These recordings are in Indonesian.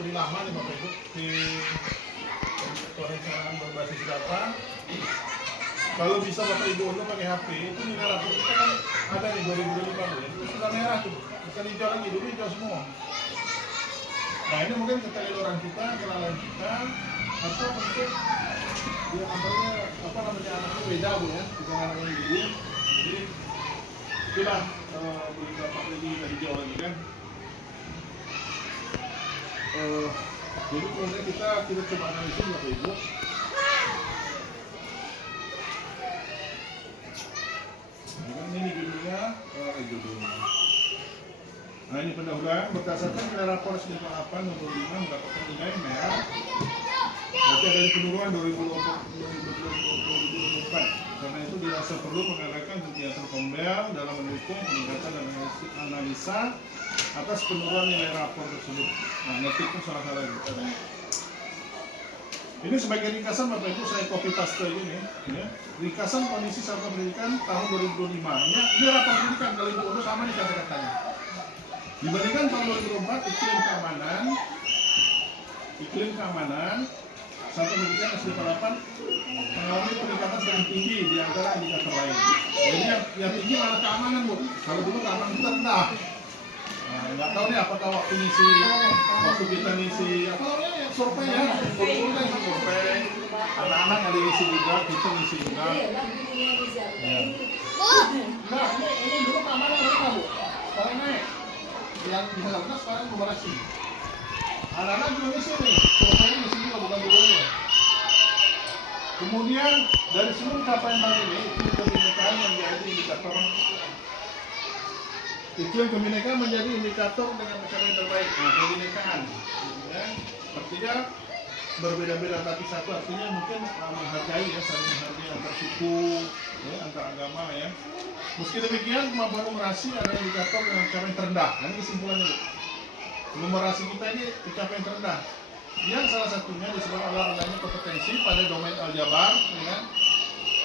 materi lama nih Bapak Ibu di perencanaan berbasis data. Kalau bisa Bapak Ibu untuk pakai HP itu nilai rapor kita kan ada nih 2015 itu sudah merah tuh, bukan hijau lagi, dulu hijau semua. Nah ini mungkin keteledoran kita, kelalaian kita, atau mungkin dia namanya anaknya beda Bu ya, bukan anaknya Ibu. Jadi itulah beberapa kali hijau lagi kan. Jadi kemudian kita coba analisis Bapak Ibu. Ini judulnya, judulnya. Nah ini pendahuluan berdasarkan nilai rapor 98 nomor 5 mendapatkan nilai merah. Berarti dari penurunan 2024. Karena itu dirasa perlu mengadakan kegiatan Kombel dalam mendukung peningkatan dan analisa atas penurunan nilai rapor tersebut. Nah, ngetiknya salah-salah gitu. Ini sebagai ringkasan Bapak Ibu saya copy paste ini ya. Ringkasan kondisi sarana pendidikan tahun 2025. Ini rapor pendidikan kalau Ibu urus sama nih kata-katanya. Dibandingkan tahun 2004 iklim keamanan sarana pendidikan SD Palapan mengalami peningkatan sangat tinggi di antara indikator lain. Jadi yang tinggi malah keamanan Bu. Kalau dulu keamanan kita rendah. Nah, nggak tahu nih apakah waktu kita ngisi apa namanya ya, survei ya, survei anak-anak ada ngisi juga, kita ngisi juga. Ya. Nah, ini dulu keamanan mereka Bu, sekarang naik. Yang diharapkan sekarang numerasi. Anak-anak juga ngisi nih, survei ngisi juga bukan dulunya. Kemudian dari seluruh capaian bank ini, iklim kebinekaan menjadi indikator. Iklim kebinekaan menjadi indikator dengan pencapaian terbaik. Nah, kebinekaan, ya, artinya berbeda-beda tapi satu artinya mungkin menghargai ya, saling menghargai antar suku, ya, antar agama ya. Meski demikian, kemampuan numerasi adalah indikator dengan pencapaian terendah. Nah, ini kesimpulannya Bu. Numerasi kita ini pencapaian terendah. Yang salah satunya disebabkan adalah rendahnya kompetensi pada domain aljabar, ya kan?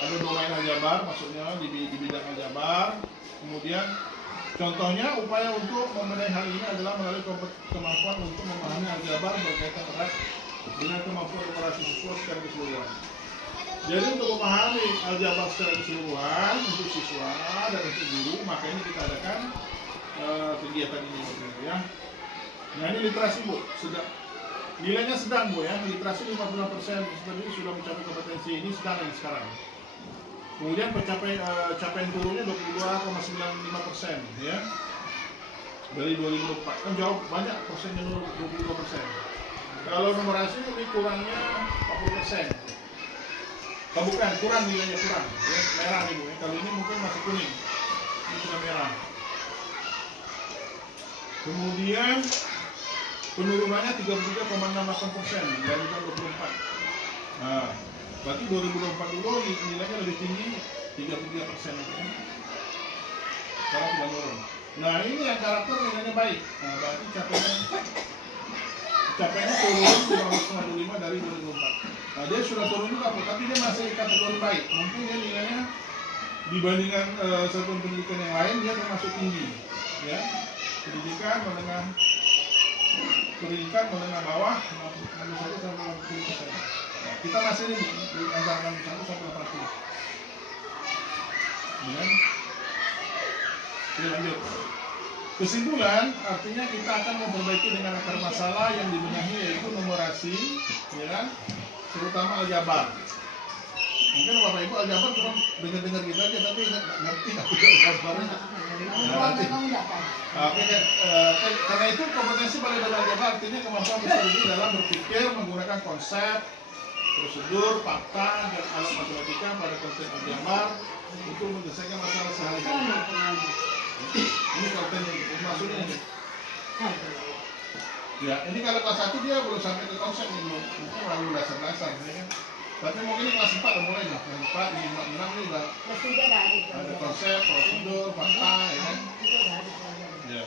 Ada domain aljabar, maksudnya di bidang aljabar. Kemudian contohnya upaya untuk memenuhi hal ini adalah melalui kemampuan untuk memahami aljabar berkaitan erat dengan kemampuan numerasi siswa secara keseluruhan. Jadi untuk memahami aljabar secara keseluruhan untuk siswa dan untuk guru, maka ini kita adakan kegiatan ini ya. Nah ini literasi Bu, nilainya sedang Bu ya, literasi 56% sebenarnya sudah mencapai kompetensi ini sedang yang sekarang. Kemudian capaian turunnya 22,95% ya dari 2004 kan jauh banyak persennya 22%. Kalau numerasi ini kurangnya 40%. Oh, bukan kurang nilainya kurang ya, merah nih Bu ya. Kalau ini mungkin masih kuning, ini sudah merah. Kemudian penurunannya 33,68% dari tahun 2024. Nah, berarti 2024 dulu nilainya lebih tinggi 33% ya. Sekarang sudah turun. Nah ini yang karakter nilainya baik. Nah berarti capaiannya turun 15,25 dari 2004. Nah dia sudah turun juga tapi dia masih kategori baik. Mungkin dia nilainya dibandingkan satuan pendidikan yang lain dia termasuk tinggi. Ya, pendidikan menengah bawah 61 sampai 80%. Nah, kita masih di antara 61 sampai 80. Ya. Oke, lanjut. Kesimpulan artinya kita akan memperbaiki dengan akar masalah yang dibenahi yaitu numerasi, ya kan? Terutama aljabar. Mungkin Bapak Ibu aljabar cuma dengar-dengar gitu aja tapi nggak ngerti aljabarnya. Karena itu kompetensi pada dalam aljabar artinya kemampuan bersendiri dalam berpikir menggunakan konsep, prosedur, fakta, dan alat matematika pada konsep aljabar untuk menyelesaikan masalah sehari-hari. Ini kontennya, maksudnya ini. Ya, ini kalau kelas 1 dia belum sampai ke konsep ini, mungkin melalui dasar-dasar, ya kan? Tapi mungkin kelas 4 udah mulai nih, kelas 4, 5, 6 ini udah ada konsep, prosedur, fakta, ya kan? Ya.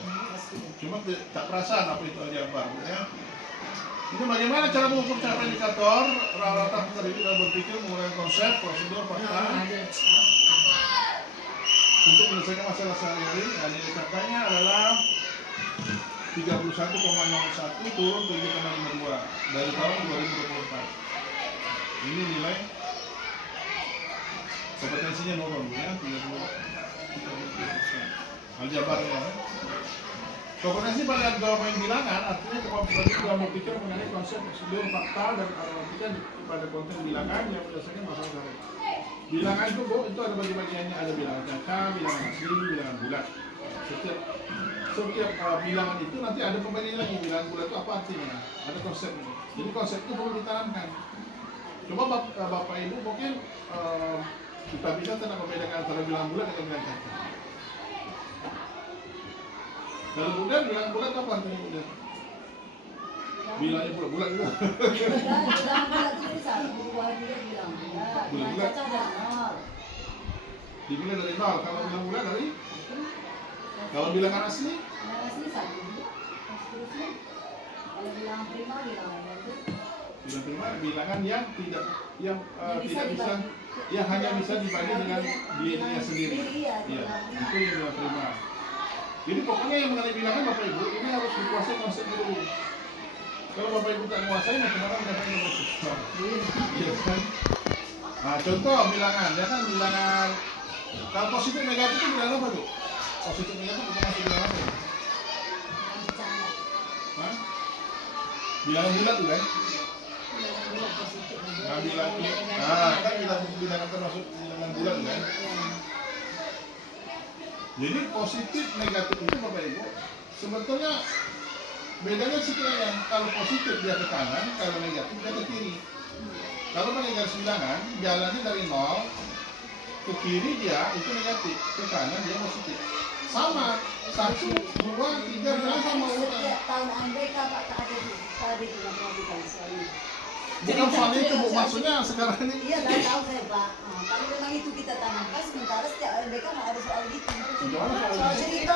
Cuma tak perasaan apa itu aljabar, ya. Ini bagaimana cara mengukur capaian indikator rata-rata terdidik dalam berpikir menggunakan konsep, prosedur, fakta untuk menyelesaikan masalah sehari-hari. Nah, nilai capaiannya adalah 7,5 31,01 turun 7,52 dari tahun 2024. Ini nilai kompetensinya menurun ya, 33%. Aljabarnya. Kompetensi pada domain bilangan artinya kemampuan dalam berpikir mengenai konsep prosedur fakta dan analitika pada konteks bilangan yang berdasarkan masalah sehari. Bilangan itu itu ada bagi-bagiannya, ada bilangan jangka, bilangan asli, bilangan bulat. Setiap bilangan itu nanti ada pembandingan lagi, bilangan bulat itu apa artinya, ada konsepnya. Jadi konsep itu perlu ditanamkan. Coba Bapak Ibu mungkin kita bisa tidak membedakan antara bilangan bulat dengan bilangan jangka. Kalau bulat, bilangan bulat apa artinya bulat? Bilangnya bulat-bulat gitu. Bilangan bulat itu bisa berubah juga bilang bulat. Bulat-bulat. Jangka dari nol. Dimulai dari nol. Kalau bilang bulat dari? Kalau bilangan asli? Bilangan asli satu. Seterusnya. Kalau bilangan prima bilangan itu. Bilangan prima bilangan yang tidak tidak bisa, yang hanya bisa dibagi dengan dirinya sendiri. Iya, itu yang bilangan prima. Jadi pokoknya yang mengenai bilangan Bapak Ibu ini harus dikuasai konsep dulu. Kalau Bapak Ibu tak menguasai, bagaimana mendapatkan bersusah? Iya kan? Nah contoh bilangan, ya kan bilangan. Kalau positif negatif itu bilangan apa tuh? Positif negatif itu masih bilangan apa? Hah? Bilangan bulat tuh kan? Nah bilangan, kan bilangan termasuk bilangan bulat kan? Jadi positif negatif itu Bapak Ibu sebetulnya bedanya sebenarnya kalau positif dia ke kanan, kalau negatif dia ke kiri. Kalau pakai garis bilangan jalannya dari 0 ke kiri dia itu negatif, ke kanan dia positif. Sama 1, 2, 3 jalan sama urutan. Tahun Anda Pak ada di dalam soalnya. Bukan soal itu Bu, maksudnya sekarang ini. Iya, tahu saya Pak. Kalau memang itu kita tanamkan, sementara setiap LBK nggak ada soal gitu. Soal cerita,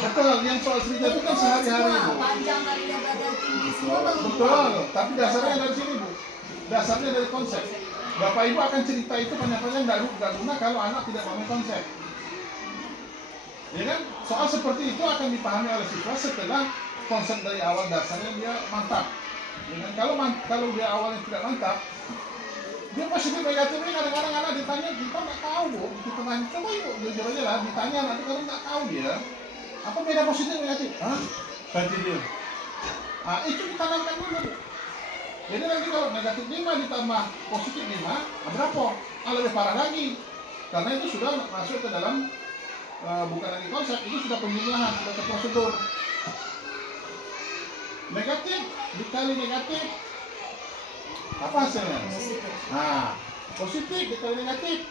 betul, yang soal cerita itu kan sehari-hari Bu. Panjang kali lebar dan tinggi semua baru. Betul, tapi dasarnya dari sini Bu. Dasarnya dari konsep. Bapak Ibu akan cerita itu panjang-panjang nggak guna kalau anak tidak paham konsep. Ya kan? Soal seperti itu akan dipahami oleh siswa setelah konsep dari awal dasarnya dia mantap. Ya kan? Kalau dia awalnya tidak mantap, dia positif negatifnya kadang-kadang anak ditanya kita nggak tahu Bu, kita tanya coba yuk jujur aja lah ditanya nanti kalau nggak tahu dia apa beda positif negatif, ganti dia. Itu ditanamkan dulu Bu. Jadi nanti kalau negatif 5 ditambah positif 5, berapa? Lebih parah lagi, karena itu sudah masuk ke dalam bukan lagi konsep, itu sudah penjumlahan, sudah ke prosedur. Negatif dikali negatif apa hasilnya? Positif dikali negatif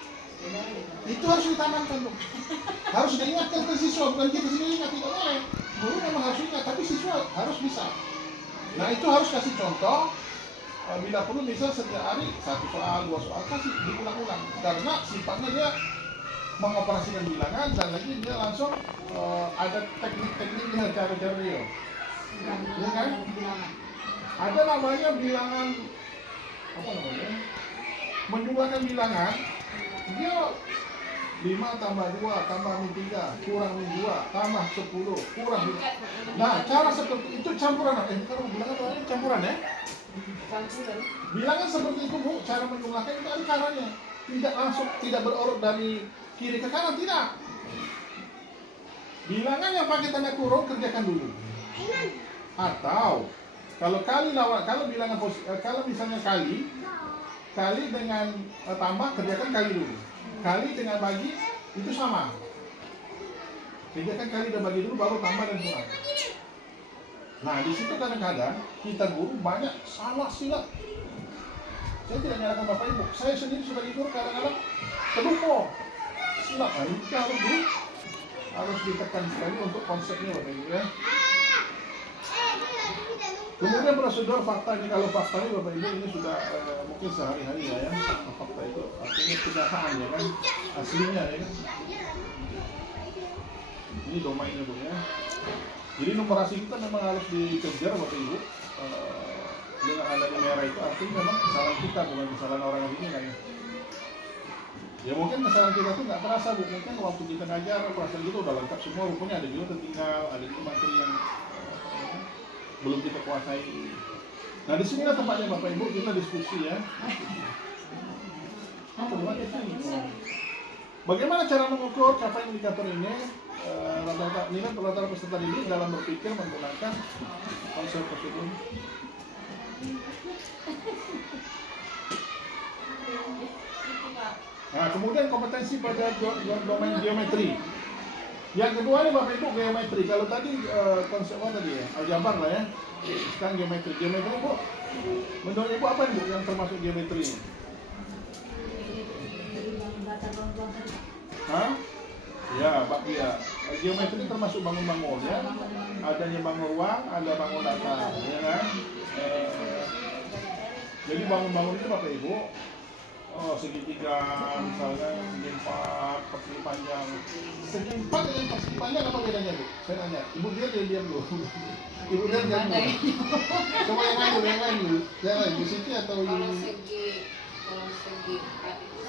itu harus ditanamkan Bu. Harus diingatkan ke siswa, bukan kita sendiri ingat, tidak boleh. Guru memang harus ingat, tapi siswa harus bisa. Nah itu harus kasih contoh. Bila perlu bisa setiap hari 1 soal, 2 soal kasih diulang-ulang karena sifatnya dia mengoperasikan bilangan dan lagi dia langsung ada teknik-tekniknya, cara-cara dia. Ya kan? Ada namanya bilangan apa namanya? Menjumlahkan bilangan dia 5 tambah 2 tambah 3 kurang 2 tambah 10 kurang. Nah cara seperti itu campuran kalau bilangan apa? Campuran ya? Bilangan seperti itu Bu, cara menjumlahkan itu ada caranya. Tidak langsung, tidak berurut dari kiri ke kanan, tidak. Bilangan yang pakai tanda kurung kerjakan dulu. Atau kalau bilangan kalau misalnya kali dengan tambah kerjakan kali dulu. Kali dengan bagi itu sama. Kerjakan kali dan bagi dulu baru tambah dan kurang. Nah di situ kadang-kadang kita guru banyak salah silap. Saya tidak menyalahkan Bapak Ibu. Saya sendiri sebagai guru kadang-kadang terlupa silap. Nah ini harus ditekan sekali untuk konsepnya Bapak Ibu ya. Kemudian prosedur fakta ini, kalau fakta ini Bapak Ibu ini sudah mungkin sehari-hari ya, fakta itu artinya kenyataan ya kan, aslinya ya kan. Ini domainnya Bu ya. Jadi numerasi kita memang harus dikejar Bapak Ibu. Dengan adanya merah itu artinya memang kesalahan kita, bukan kesalahan orang lain kan ya. Ya mungkin kesalahan kita tuh nggak terasa Bu, mungkin waktu kita ngajar perasaan kita udah lengkap semua, rupanya ada juga tertinggal, ada juga materi yang belum kita kuasai. Nah di sini tempatnya Bapak Ibu kita diskusi ya. Bagaimana cara mengukur capaian indikator ini? Rata-rata peserta didik dalam berpikir menggunakan konsep tersebut. Nah, kemudian kompetensi pada domain geometri. Yang kedua ini Bapak Ibu geometri. Kalau tadi konsep apa tadi ya? Aljabar lah ya. Sekarang geometri. Geometri Bu, menurut Ibu apa Bu yang termasuk geometri? Hah? Ya, Pak ya. Geometri termasuk bangun-bangun ya. Adanya bangun ruang, ada bangun datar, ya kan? Jadi bangun-bangun itu Bapak Ibu, segitiga misalnya segi 4, persegi panjang. Segi 4 dengan persegi panjang apa bedanya Bu? Saya nanya. Ibu dia diam dulu. Ibu dia diam dulu. Coba yang lain dulu. Yang lain di sini atau Kalau ini? segi 4 itu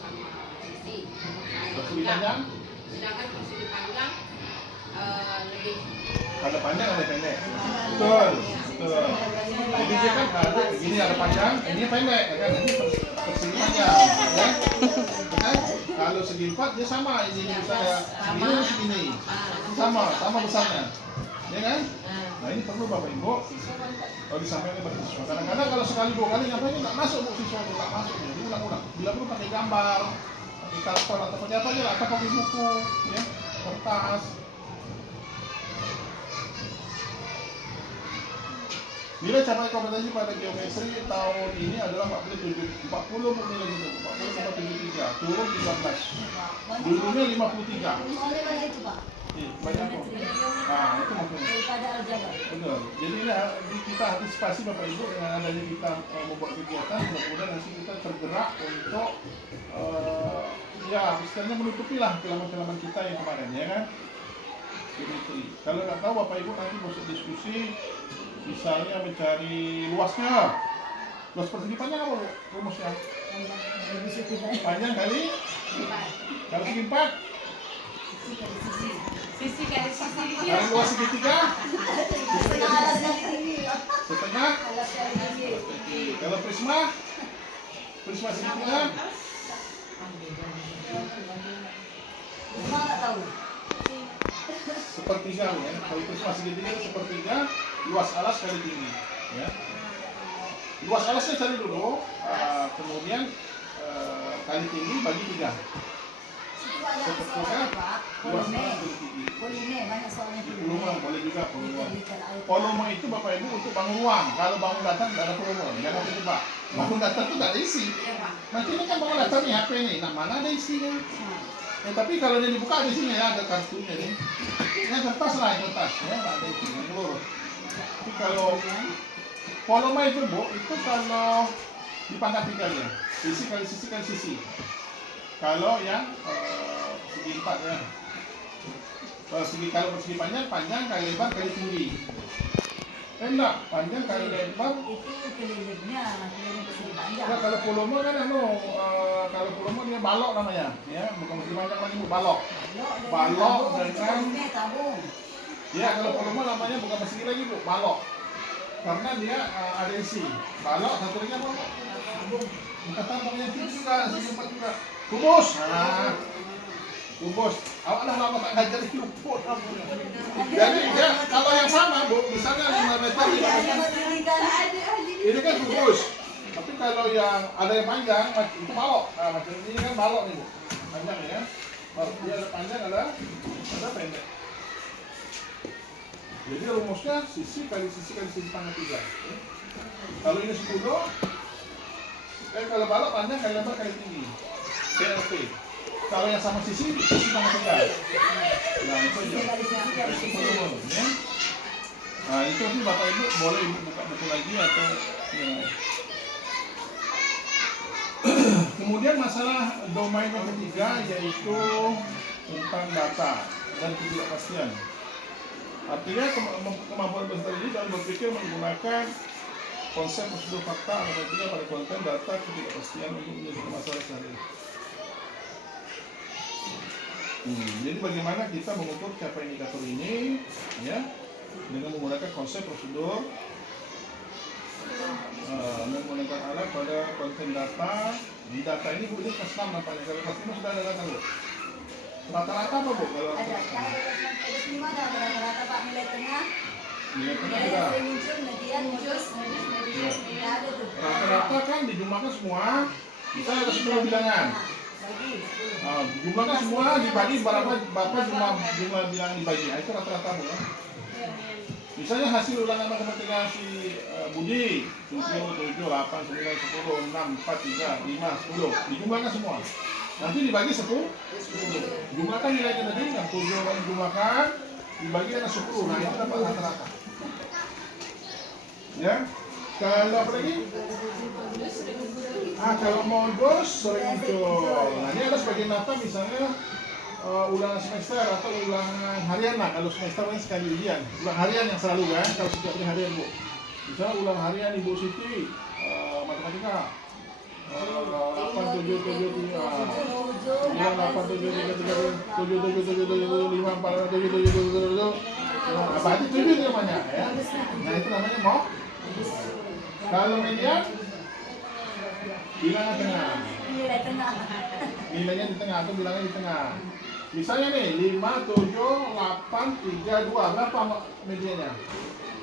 sama sisi. Persegi panjang? Sedangkan persegi panjang lebih Ada panjang ada pendek. Betul. Betul. Jadi dia kan ada begini ada panjang, ini pendek, ya kan? Ini persegi panjang, ya. Kan? Kalau segi 4 dia sama, ini misalnya segini segini. Sama besarnya. Ya kan? Nah, ini perlu Bapak Ibu kalau disampaikan kepada siswa. Kadang-kadang kalau sekali 2 kali ngapain nggak masuk Bu siswa, nggak masuk. Jadi ulang-ulang. Bila perlu pakai gambar, pakai karton atau pakai apa aja lah, atau pakai buku, ya, kertas. Nilai capaian kompetensi pada geometri tahun ini adalah 40 nilai gitu, 40,73, turun 13. Dulunya 53. Oleh mana itu Pak? Banyak kok. Nah, itu maksudnya. Daripada aljabar. Benar. Jadi ini kita antisipasi Bapak Ibu dengan adanya kita membuat kegiatan, mudah-mudahan nanti kita tergerak untuk ya istilahnya menutupi lah kelaman kita yang kemarin, ya kan? Geometri. Kalau nggak tahu Bapak Ibu nanti masuk diskusi. Misalnya mencari luasnya. Luas persegi panjang apa Bu? Rumusnya? Panjang kali? Kalau segi 4? sisi kali sisi. Kalau luas segitiga? Setengah alas kali tinggi. Setengah? Alas kali tinggi. Kalau prisma? Prisma segitiga? Cuma nggak tahu. Sepertiga ya. Kalau prisma segitiga itu sepertiga, luas alas kali tinggi. Ya. Luas alasnya cari dulu, kemudian kali tinggi bagi 3. Sepertiga luas alas kali tinggi. Volume banyak soalnya Volume boleh juga volume. Liter. Volume itu Bapak Ibu untuk bangun ruang. Kalau bangun datar tidak ada volume. Jangan terjebak. Bangun datar itu tidak ada isi. Nanti ini kan bangun datar nih HP nih. Nah mana ada isinya? Tapi kalau dia dibuka ada isinya ya, ada kartunya nih. Ini kertas lah, kertas ya, nggak ada isinya. Seluruh. Tapi kalau volume itu Bu, itu kalau dipangkat 3 ya. Sisi kali sisi kali sisi. Kalau yang segi 4 ya. Kalau persegi panjang kali lebar kali tinggi. Enggak, panjang kali lebar. Itu kelilingnya, keliling persegi panjang. Ya, kalau volume kan kalau volume dia balok namanya, ya, bukan persegi panjang lagi Bu, balok. Balok dengan tabung. ya kalau volume namanya bukan persegi lagi Bu, balok. Karena dia ada isi. Balok satu lagi apa? Tabung. Bukan tabung yang tinggi juga, segi 4 juga. Kubus. Nah, kubus. Awak dah lama tak ngajar kubus. Jadi ya, kalau yang sama Bu, misalnya 5 meter ini kan kubus. Tapi kalau yang ada yang panjang, itu balok. Nah, macam ini kan balok nih Bu. Panjang ya. Balok dia ada panjang, ada pendek. Jadi rumusnya sisi kali sisi pangkat 3. Kalau ini 10, kalau balok panjang kali lebar kali tinggi. CLT. Kalau yang sama sisi pangkat 3. Nah itu aja. Ya. Nah itu sih Bapak Ibu boleh Ibu buka buku lagi atau ya. Kemudian masalah domain yang ketiga yaitu tentang data dan ketidakpastian. Artinya kemampuan peserta didik dalam berpikir menggunakan konsep prosedur fakta analitika pada konten data ketidakpastian untuk menyelesaikan masalah sehari-hari. Jadi bagaimana kita mengukur capaian indikator ini, ya? dengan menggunakan konsep prosedur menggunakan alat pada konten data. Di data ini Bu, ini kelas 6 nampaknya, kalau kelas 5 sudah ada data Bu. Rata-rata apa Bu? Kalau Ada 5 ada rata-rata Pak, nilai tengah. nilai tengah Nilai sudah. yang muncul, median, modus, ya ada tuh. Rata-rata kan dijumlahkan semua, bisa ada 10 bilangan. Bagi 10. Nah, jumlahkan semua dibagi berapa jumlah bilangan dibagi. Nah, itu rata-rata Bu ya. Misalnya hasil ulangan matematika si Budi 7, 7, 8, 9, 10, 6, 4, 3, 5, 10 dijumlahkan semua. Nanti dibagi 10. Jumlahkan nilainya tadi yang 7 jumlahkan dibagi dengan 10. Nah, itu dapat rata-rata. Ya. Kalau apa lagi? Kalau modus sering muncul. Nah, ini ada sebagian data misalnya ulangan semester atau ulangan harian lah. Kalau semester kan sekali ujian. Ulangan harian yang selalu kan, kalau setiap hari harian Bu. Misalnya ulang harian Ibu Siti matematika 8, 7, 7, 3 ulang 8, 7, 3, 3, 7, 7, 7, 7, 5, 4, 7, 7, 7, 7, 7. Nah, berarti 7 itu namanya ya. Nah, itu namanya mau. Kalau median bilangan tengah. Nilai tengah. Nilainya di tengah atau bilangnya di tengah. Misalnya nih 5, 7, 8, 3, 2. Berapa medianya?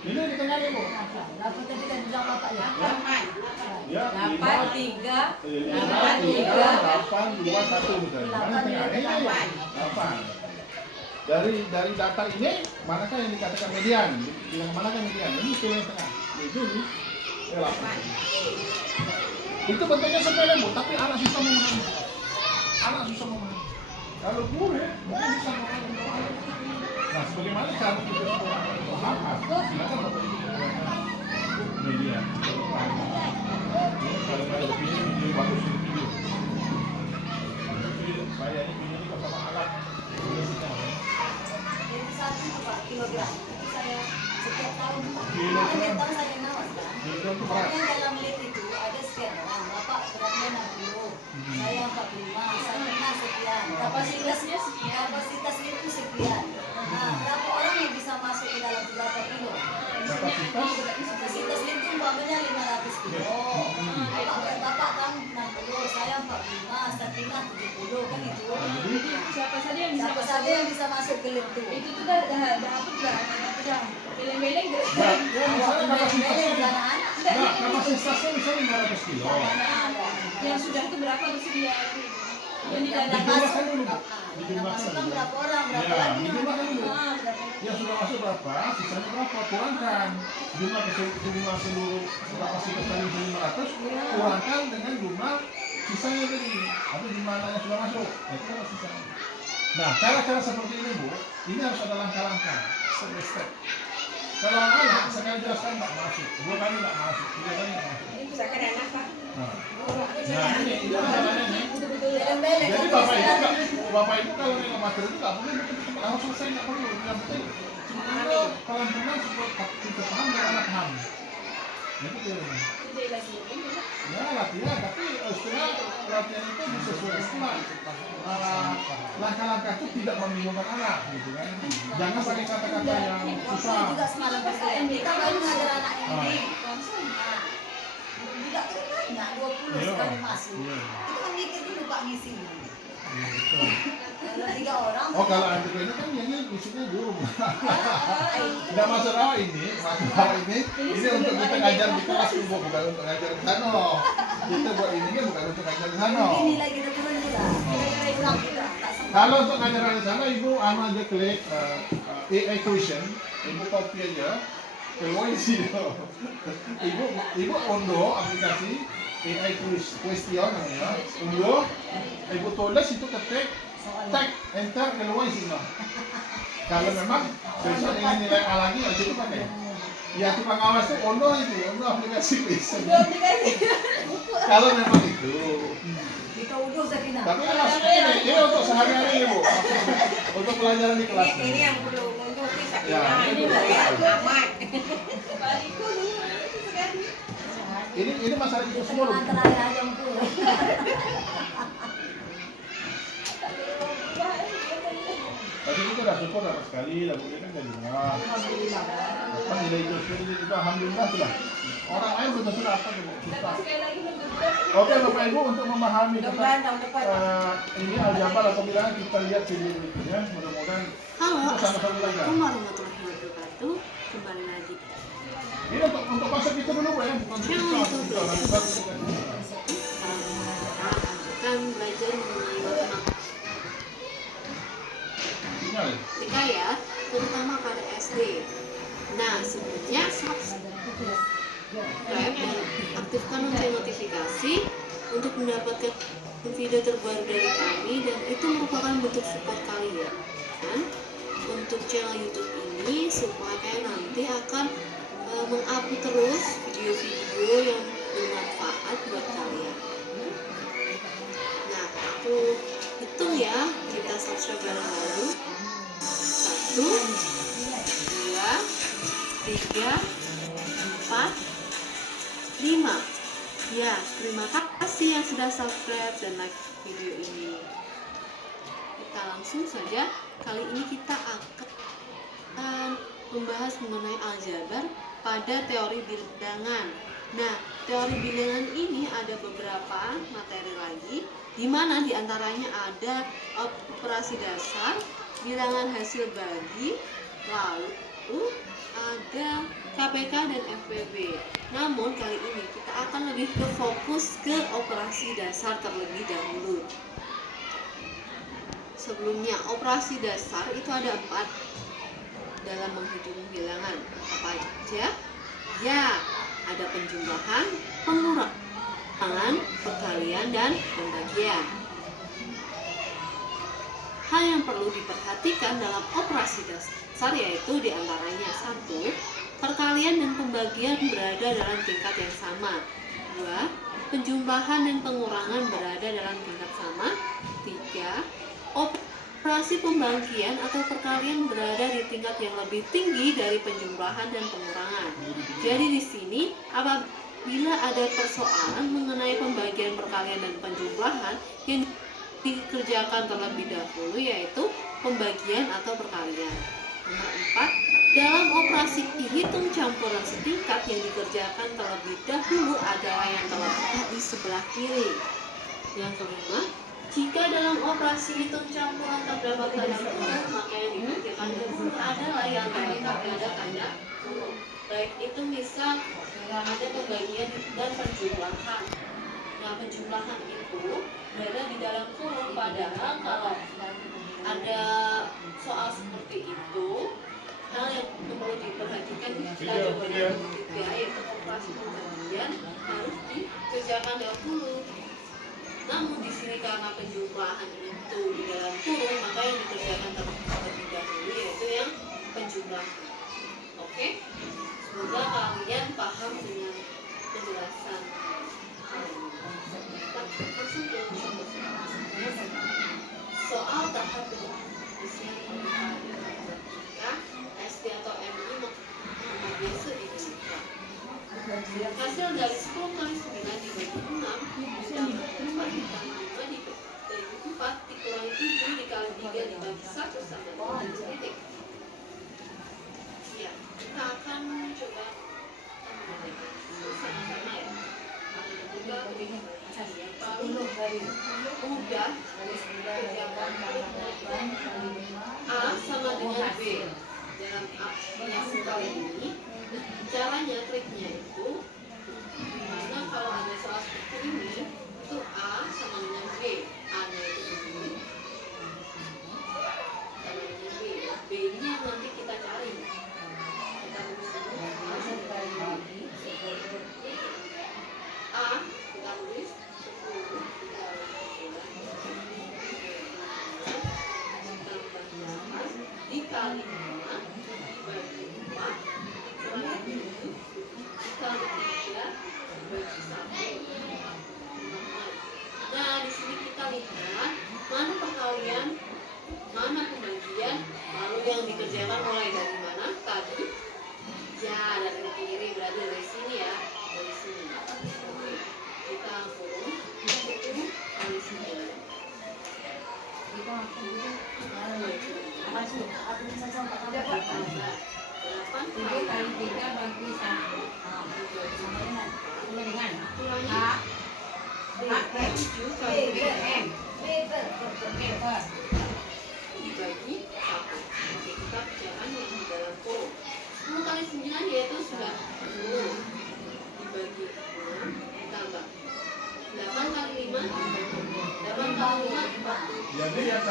Ini di tengah nih Bu. Apa tadi kan bilang Bapak ya? 8, Ya, 8, 3, 5, 3, 8, 2, 1 misalnya. Mana tengah? Ini 8. Dari data ini, manakah yang dikatakan median? Bilang manakah median? Ini pilih tengah. Itu nih. 8. Itu bentuknya sepele Bu, tapi anak susah memahami. Anak susah memahami. Kalau guru mungkin bisa memahami. Nah, sebagaimana cara kita paham? Silakan Bapak Ibu media. Kalau ada video bagus di video. Saya ini video ini sama alat. Jadi 1 Pak kilogram. Itu saya setiap tahun Pak. Kilogram. Setiap tahun saya nawas kan. Kilogram itu berat. Pokoknya dalam menit itu ada sekian orang. Bapak beratnya 60, saya 45, saya sekian. Kapasitasnya itu sekian. Nah, berapa orang yang bisa masuk ke dalam berapa kilo? Kapasitas itu umpamanya 500 kilo. Bapak kan 60, saya 45, Sakinah 70 kan itu. siapa saja yang bisa Siapa saja yang bisa masuk ke lift itu? itu tuh dah apa udah beleng-beleng Nah, ya misalnya kapasitasnya Anak-anak. nah, kapasitasnya misalnya 500 kilo. yang sudah itu berapa tersedia yang tidak ada Dijumlahkan dulu Bu. Yang Dijumlahkan masuk kan dulu. berapa orang, berapa Ya, lagi? dijumlahkan dulu. Berapa? Yang sudah masuk berapa, sisanya berapa, kurangkan jumlah seluruh kapasitas tadi 500, kurangkan dengan jumlah sisanya tadi atau jumlah anak yang sudah masuk, itu kan sisanya. Nah, cara-cara seperti ini Bu, ini harus ada langkah-langkah, step by step. Kalau anak sekali jelaskan nggak masuk, 2 kali nggak masuk, 3 kali nggak masuk. misalkan anak Pak Nah ini masalahnya nih. Beleng-beleng. Jadi bapak ibu kalau nilai materi itu nggak perlu harus selesai, nggak perlu. Yang penting sebetulnya pelan-pelan supaya kita paham dan anak paham. Itu dia. Ya latihan, tapi istilah latihan itu sesuai istilah. Langkah-langkah itu tidak membingungkan anak, gitu kan? Jangan pakai kata-kata yang susah. Juga semalam kita baru ngajar anak ini. Tidak banyak 20 sekali masuk. Itu kan mikir dulu Pak ngisinya. Kalau 3 orang. Oh kalau adik ini kan ini isinya guru. Tidak masalah ini untuk kita ngajar di kelas Bu, bukan untuk ngajar di sana. Kita buat ini kan bukan untuk ngajar di sana. Ini nilai kita turun juga. Kurang juga. Tak sempat. Kalau untuk ngajar di sana Ibu aja klik AI question, Ibu copy aja. Keluar isi loh. Ibu unduh aplikasi AI question namanya. Unduh, Ibu tulis itu ketik tag enter keluar isinya. Kalau memang besok ingin nilai A lagi, ya situ pakai. Ya tukang awas itu unduh aplikasi question. Kalau memang itu. Kita udah Sakinah. Tapi maksudnya ini untuk sehari-hari Bu. Untuk pelajaran di kelas. ini yang belum untuk Ya, ini aman ini masalah itu semua loh. Antara aja untuk. Tadi kita syukur dapat sekali, dapat ini kan jadi murah. Alhamdulillah. Apa nilai itu alhamdulillah sudah. Orang lain belum tentu dapat gitu. Dapat sekali lagi belum tentu. Oke Bapak Ibu, untuk memahami Mudah-mudahan tentang tahun depan. ini aljabar atau bilangan, kita lihat video berikutnya. Mudah-mudahan Halo, kita sama-sama belajar. Assalamualaikum warahmatullahi wabarakatuh. Kembali lagi. Ini untuk konsep itu dulu ya, bukan untuk kita. Nanti baru kita Kita akan belajar mengenai matematika ya, terutama pada SD. Nah, sebelumnya subscribe dan aktifkan lonceng notifikasi untuk mendapatkan video terbaru dari kami, dan itu merupakan bentuk support kalian untuk channel YouTube ini supaya nanti akan mengupload terus video-video yang bermanfaat buat kalian. Nah, aku hitung ya, kita subscribe bareng-bareng. 1, 2, 3, 4, 5. Ya, terima kasih yang sudah subscribe dan like video ini. Kita langsung saja. Kali ini kita akan membahas mengenai aljabar pada teori bilangan. Nah, teori bilangan ini ada beberapa materi lagi, di mana diantaranya ada operasi dasar, bilangan hasil bagi, lalu ada KPK dan FPB. Namun kali ini kita akan lebih fokus ke operasi dasar terlebih dahulu. Sebelumnya, operasi dasar itu ada 4 dalam menghitung bilangan. Apa aja? Ya, ada penjumlahan, pengurangan, perkalian, dan pembagian. Hal yang perlu diperhatikan dalam operasi dasar yaitu diantaranya 1. Perkalian dan pembagian berada dalam tingkat yang sama. 2. Penjumlahan dan pengurangan berada dalam tingkat sama. 3. Operasi pembagian atau perkalian berada di tingkat yang lebih tinggi dari penjumlahan dan pengurangan. Jadi di sini apabila ada persoalan mengenai pembagian, perkalian, dan penjumlahan yang dikerjakan terlebih dahulu yaitu pembagian atau perkalian. Nomor 4, dalam operasi hitung campuran setingkat yang dikerjakan terlebih dahulu adalah yang terletak di sebelah kiri. Yang kelima, jika dalam operasi hitung campuran terdapat tanda kurung, maka yang dikerjakan dahulu adalah yang terletak pada tanda kurung. Baik itu misal ada pembagian dan penjumlahan. Nah, penjumlahan itu berada di dalam kurung, padahal kalau ada soal seperti itu, hal yang perlu diperhatikan kita coba ketiga yaitu operasi pembagian harus dikerjakan dahulu. Namun di sini karena penjumlahan itu di dalam kurung, maka yang dikerjakan terlebih dahulu yaitu yang penjumlahan. Oke? Semoga kalian paham dengan penjelasan. Langsung ke soal tahap usia ya, SD atau MI biasa dibuka. Hasil dari 10 kali 9 dibagi 6 ditambah 4 ditambah 5 dibagi 4 dikurangi 7 dikali 3 dibagi 1 sama 2 titik. Ya, kita akan coba sama-sama ya. Juga yang paling mudah kerjakan A sama dengan B. Dalam aplikasi kali ini, caranya triknya itu dimana kalau ada soal seperti ini, itu A sama dengan B. A-nya itu begini sama dengan B. B-nya nanti kita cari. Kita tulis dulu A sama dengan B. A kita tulis 10 dikali 5 dibagi 4 dikurangi 7 dikali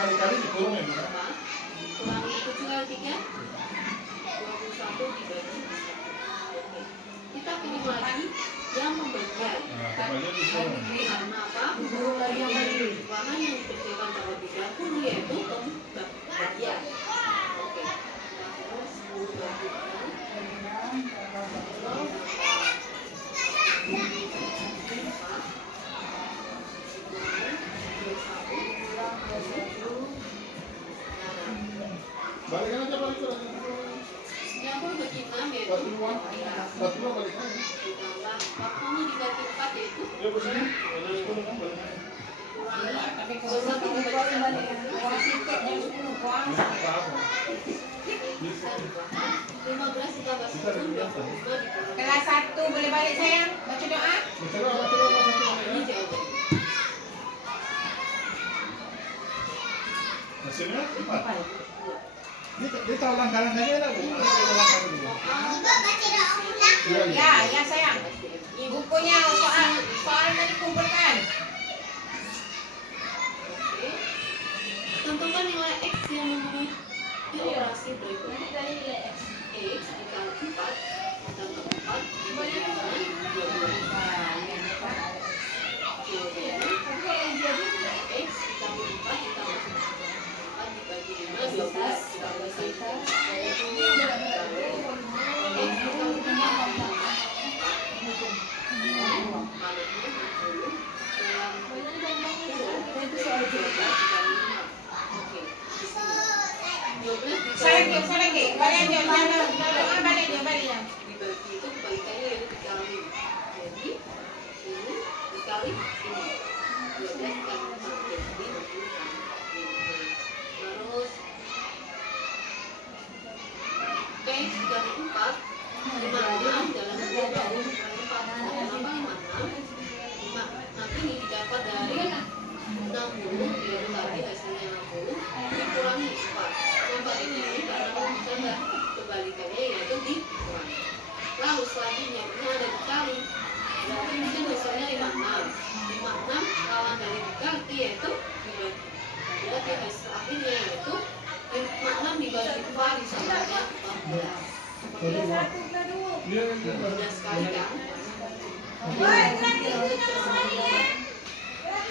kali-kali dikurung ya, Bu? Kurangi 7 kali 3 21 dibagi 1. Oke. Kita pilih lagi yang membagian. Nah, pokoknya dikurung. Karena apa? Jumlahan yang dikerjakan dalam 30 yaitu pembagian. Oke. Terus 10 bagikan. Balikan aja, balik. 90 bagi 6 yaitu 42 balik aja. ditambah 40 dibagi 4 yaitu Ya, Bu, sini. Ada 10 kan, balik aja. kurangi 21 dibagi 1 Apa-apa. 15 ditambah 10 25 Kelas 1 boleh balik sayang? Baca doa. Baca satu ini balik. jawabannya. Hasilnya 4. Dia tahu langkah-langkahnya lah, Bu. Dia tahu langkah-langkahnya. Iya, iya. Ya sayang. Bukunya soal tadi kumpulkan. Oke. Tentukan nilai X yang memenuhi operasi berikut. X dikali 4 ditambah 4 dibagi 5 X ditambah 4 ditambah 4 dibagi 5 12 ditambah 1 X Sayang dia lagi. Balik dia doa balik dia. dibagi itu kebalikannya yaitu dikali. Jadi ini dikali ini 12 dikali 4 jadi 50. Terus X dikali 4 56 dalam 20 kali 4 kenapa 56? Nanti ini didapat dari 60 yaitu tadi hasilnya 60 dikurangi 4 tambah ini karena tambah kebalikannya yaitu dikurangi. Lalu selanjutnya ini ada dikali berarti mungkin hasilnya 56 kawan dari dikali yaitu dibagi. Berarti hasil akhirnya yaitu 56 dibagi 4 samanya 14. Mudah sekali kan?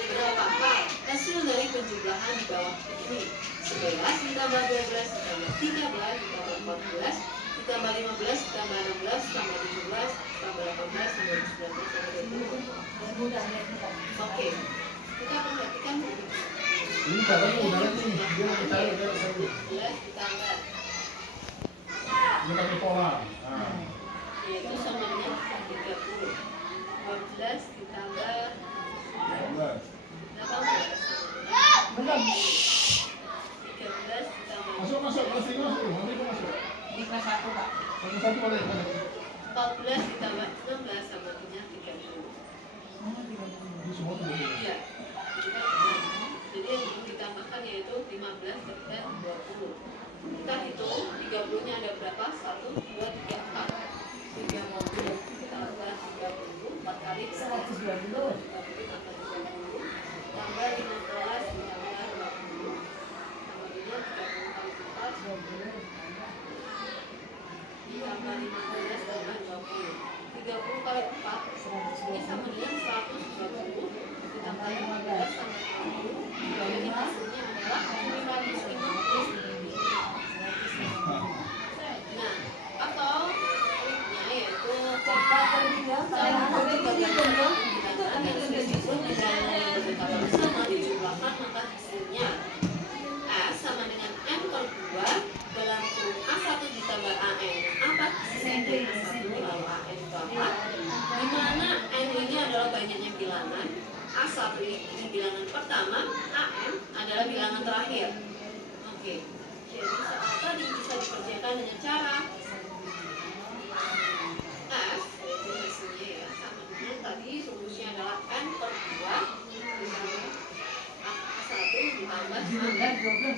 Berapakah hasil dari penjumlahan di bawah ini? 11 ditambah 12 ditambah 13 ditambah 14 ditambah 15 ditambah 16 ditambah 17 ditambah 18 ditambah 19 ditambah 20. Oke, kita perhatikan Ini caranya udah nih. Dia mau cari dia sebut. 11 ditambah Dia pakai pola. Nah, yaitu sama dengan 30. 12 ditambah 12. 18 13 ditambah Masuk. Nanti masuk. Di kelas 1 Pak. Satu balik. 14 ditambah 16 sama dengan 30. Ini semua tuh. Iya. Jadi yang ditambahkan yaitu 15 dan 20. Kita hitung 30-nya ada berapa? 1, 2, 3, 4. 30 ditambah 30 4 kali 120 tambah 30 tambah 15 ditambah 20 tambah dengan 30 kali 4 ditambah 15 tambah 20 30 kali 4 ini sama dengan 120 ditambah 15 tambah 20 jadi hasilnya adalah 550. Nah, atau triknya yaitu Cepat tertinggal, saya anak itu digendong. Itu dan yang disebut dengan yang berbeda bersama dijumlahkan maka hasilnya S sama dengan N per 2 dalam kurung A1 ditambah AN apa N dari A1 lalu AN berapa di mana N ini adalah banyaknya bilangan A1 ini bilangan pertama AN adalah bilangan terakhir. Oke, jadi soal tadi bisa dikerjakan dengan cara F yaitu hasilnya ya sama dengan tadi rumusnya adalah N per 2 ditambah A1 ditambah AN.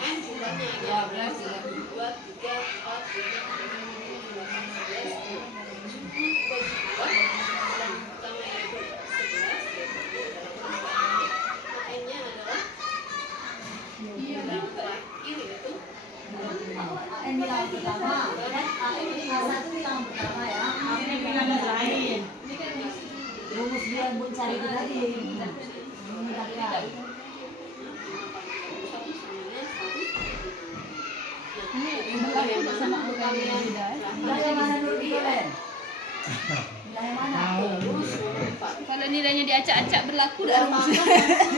N jumlahnya ada 1, 2, 3, 4, 5, 6, 7, 8, 9, 10 bagi 2 yang pertama yaitu 11 yaitu dalam kurung N nya adalah Ibu cari itu tadi. Memudahkan. Nah, yang mana perkalian Bilang yang mana dulu kalian? Bilang yang mana? Kalau nilainya diacak-acak berlaku dah.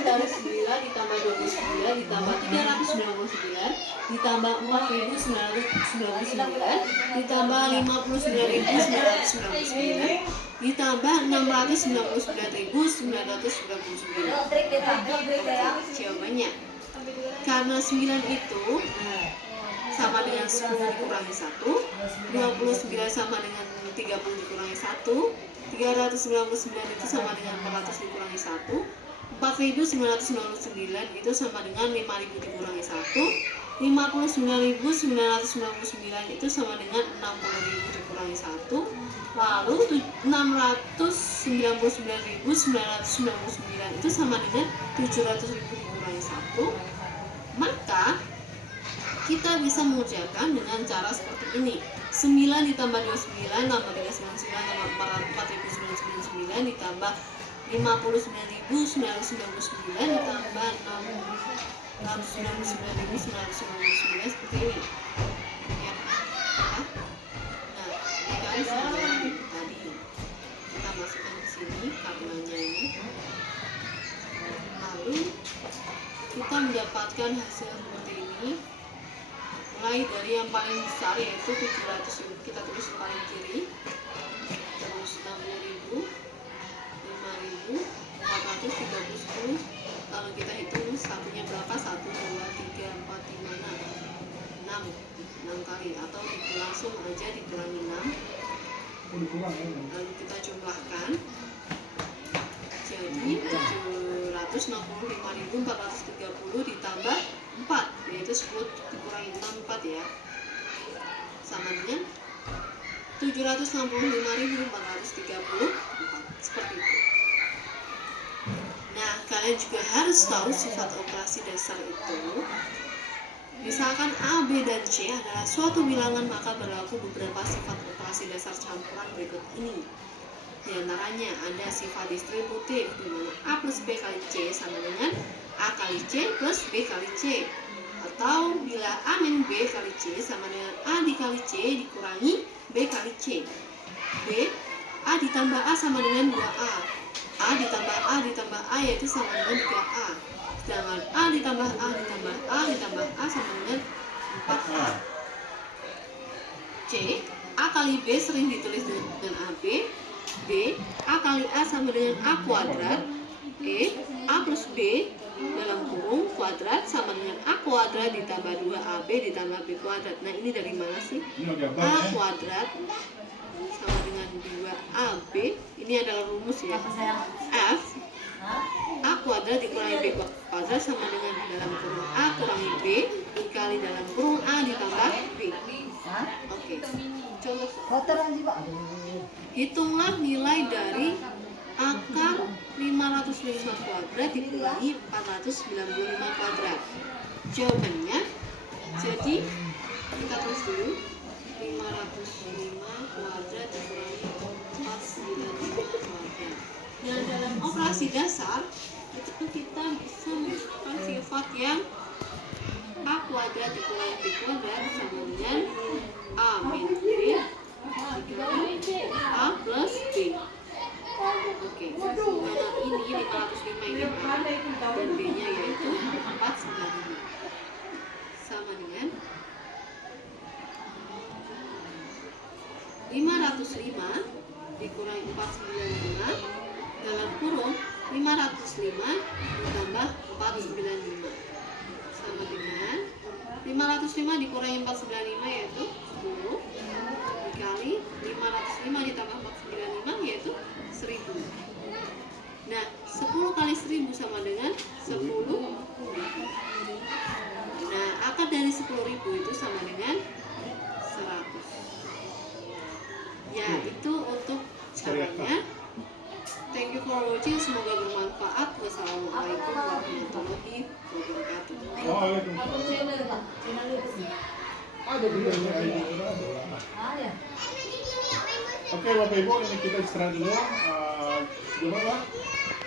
dari 9 ditambah 29 ditambah 399 ditambah 4.999 ditambah 59.999 ditambah 699.999. Trik dia tampil trik ya. Jawabannya, karena 9 itu sama dengan 10 dikurangi 1, 29 sama dengan 30 dikurangi 1, 399 itu sama dengan 400 dikurangi 1, 4.999 itu sama dengan 5.000 dikurangi 1, 59.999 itu sama dengan 60.000 dikurangi 1, lalu 699.999 itu sama dengan 700.000 dikurangi 1. Maka kita bisa mengerjakan dengan cara seperti ini. 9 ditambah 29 tambah 399 tambah 4.999 ditambah 59.999 ditambah 699.999 seperti ini. Ya. Nah, dikali sama itu tadi. Kita masukkan ke sini karmanya ini. Lalu kita mendapatkan hasil seperti ini. Mulai dari yang paling besar yaitu 700, kita tulis paling kiri, terus 60.000, 5.000, 400, 30, 10. Lalu kita hitung satunya berapa, 1, 2, 3, 4, 5, 6 kali, atau langsung aja dikurangi 6. Lalu kita jumlahkan, jadi 765.430 ditambah 4, yaitu 10 dikurangi 6, 4 ya, sama dengan 765.434, seperti itu. Nah, kalian juga harus tahu sifat operasi dasar itu. Misalkan A, B, dan C adalah suatu bilangan, maka berlaku beberapa sifat operasi dasar campuran berikut ini. Di antaranya ada sifat distributif, di mana A plus B kali C sama dengan A kali C plus B kali C. Atau bila A min B kali C sama dengan A dikali C dikurangi B kali C. B, A ditambah A sama dengan 2A. A ditambah A ditambah A yaitu sama dengan 3A. Sedangkan A ditambah A ditambah A ditambah A sama dengan 4A. C, A kali B sering ditulis dengan AB. B, A kali A sama dengan A kuadrat. E, A plus B dalam kurung kuadrat sama dengan A kuadrat ditambah 2AB ditambah B kuadrat. Nah, ini dari mana sih? A kuadrat sama dengan 2AB. Ini adalah rumus ya. F, A kuadrat dikurangi B kuadrat sama dengan dalam kurung A kurangi B dikali dalam kurung A ditambah B. Oke. Contoh. Hitunglah nilai dari akar 505 kuadrat dikurangi 495 kuadrat. Jawabannya, jadi kita tulis dulu 505 kuadrat dikurangi 495 kuadrat. Nah, dalam operasi dasar itu kita bisa menggunakan sifat yang A kuadrat dikurangi B kuadrat sama dengan A min B dikali A plus B. Oke, karena ini 505 ini A dan B nya yaitu 495 sama dengan 505 dikurangi 495 dalam kurung 505 ditambah 495 sama dengan 505 dikurangi 495 yaitu 10 dikali 505 ditambah 495 yaitu 1000. Nah, 10 kali 1000 sama dengan 10. Nah, akar dari 10.000 itu sama dengan 100. Ya, itu untuk caranya. Thank you for watching, semoga bermanfaat. Wassalamualaikum warahmatullahi wabarakatuh. Oke, Bapak Ibu, ini kita istirahat dulu. Gimana?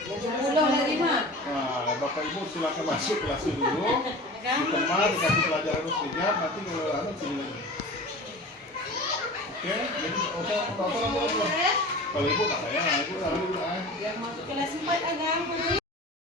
Pulau dari mana? Nah, Bapak Ibu silakan masuk kelas dulu. Ditemani dikasih pelajaran sekejap, nanti kalau ada sini lagi. Oke, jadi oke, kalau Ibu tak payah, Ibu Yang masuk kelas 4 agak